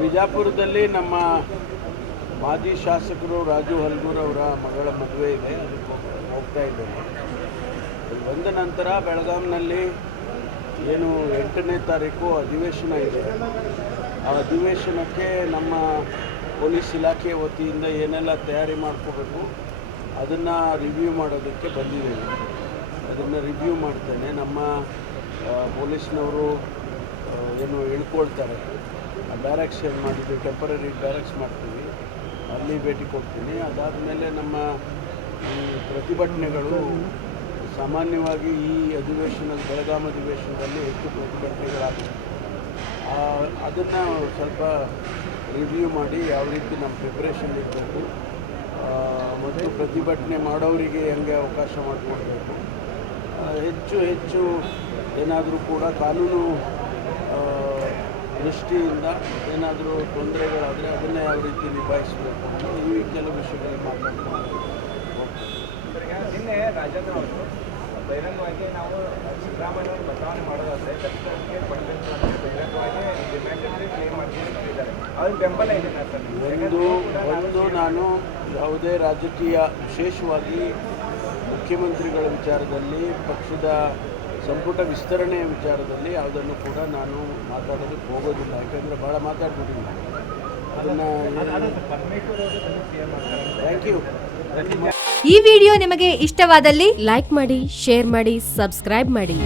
ಬಿಜಾಪುರದಲ್ಲಿ ನಮ್ಮ ಮಾಜಿ ಶಾಸಕರು ರಾಜು ಹಲ್ಗೂರ್ ಅವರ ಮಗಳ ಮದುವೆ ಇದೆ. ಹೋಗ್ತಾ ಇದ್ದೇನೆ. ಬಂದ ನಂತರ ಬೆಳಗಾಂನಲ್ಲಿ ಏನು ಎಂಟನೇ ತಾರೀಕು ಅಧಿವೇಶನ ಇದೆ. ಆ ಅಧಿವೇಶನಕ್ಕೆ ನಮ್ಮ ಪೊಲೀಸ್ ಇಲಾಖೆ ವತಿಯಿಂದ ಏನೆಲ್ಲ ತಯಾರಿ ಮಾಡ್ಕೋಬೇಕು, ಅದನ್ನು ರಿವ್ಯೂ ಮಾಡೋದಕ್ಕೆ ಬಂದಿದ್ದೇನೆ. ಅದನ್ನು ರಿವ್ಯೂ ಮಾಡ್ತೇನೆ. ನಮ್ಮ ಪೊಲೀಸ್ನವರು ಏನು ಇಳ್ಕೊಳ್ತಾರೆ ಬ್ಯಾರಕ್ಸ್ ಏನು ಮಾಡಿದ್ವಿ ಟೆಂಪರರಿ ಬ್ಯಾರಕ್ಸ್ ಮಾಡ್ತೀವಿ. ಅಲ್ಲಿ ಭೇಟಿ ಕೊಡ್ತೀನಿ. ಅದಾದ ಮೇಲೆ ನಮ್ಮ, ಈ ಪ್ರತಿಭಟನೆಗಳು ಸಾಮಾನ್ಯವಾಗಿ ಈ ಅಧಿವೇಶನ ಬೆಳಗಾಂ ಅಧಿವೇಶನದಲ್ಲಿ ಹೆಚ್ಚು ಪ್ರತಿಭಟನೆಗಳಾಗುತ್ತೆ ಅದನ್ನು ಸ್ವಲ್ಪ ರಿವ್ಯೂ ಮಾಡಿ ಯಾವ ರೀತಿ ನಮ್ಮ ಪ್ರಿಪ್ರೇಷನ್ ಇರಬೇಕು. ಮತ್ತು ಪ್ರತಿಭಟನೆ ಮಾಡೋರಿಗೆ ಹೆಂಗೆ ಅವಕಾಶ ಮಾಡಿಕೊಡ್ಬೇಕು. ಹೆಚ್ಚು ಹೆಚ್ಚು ಏನಾದರೂ ಕೂಡ ಕಾನೂನು ದೃಷ್ಟಿಯಿಂದ ಏನಾದರೂ ತೊಂದರೆಗಳಾದರೆ ಅದನ್ನೇ ಯಾವ ರೀತಿ ನಿಭಾಯಿಸಬೇಕು ಈ ಕೆಲವು ವಿಷಯಗಳಲ್ಲಿ ಮಾತಾಡ್ತಾರೆ ನಿನ್ನೆ ರಾಜೇಂದ್ರ ಅವರು ಬಹಿರಂಗವಾಗಿ ನಾವು ಸಿದ್ದರಾಮಯ್ಯ ಬದಲಾವಣೆ ಮಾಡೋದಾದರೆ ದಕ್ಷಿಣಕ್ಕೆ ಪಡೆದಂತೆ ಬಹಿರಂಗವಾಗಿ ಡಿಮ್ಯಾಂಡ್ ಕ್ಲೇಮ್ ಬೆಂಬಲ ಇದೆ ಸರ್? ಒಂದು ಒಂದು ನಾನು ಯಾವುದೇ ರಾಜಕೀಯ ವಿಶೇಷವಾಗಿ ಮುಖ್ಯಮಂತ್ರಿಗಳ ವಿಚಾರದಲ್ಲಿ ಪಕ್ಷದ ಸಂಪುಟ ವಿಸ್ತರಣೆಯ ವಿಚಾರದಲ್ಲಿ ಯಾವುದನ್ನು ಕೂಡ ನಾನು ಮಾತಾಡೋದಕ್ಕೆ ಹೋಗೋದಿಲ್ಲ, ಯಾಕೆಂದರೆ ಭಾಳ ಮಾತಾಡ್ಬಿಟ್ಟಿಲ್ಲ ಅದನ್ನು ಈ ವಿಡಿಯೋ ನಿಮಗೆ ಇಷ್ಟವಾದಲ್ಲಿ ಲೈಕ್ ಮಾಡಿ, ಶೇರ್ ಮಾಡಿ, ಸಬ್ಸ್ಕ್ರೈಬ್ ಮಾಡಿ.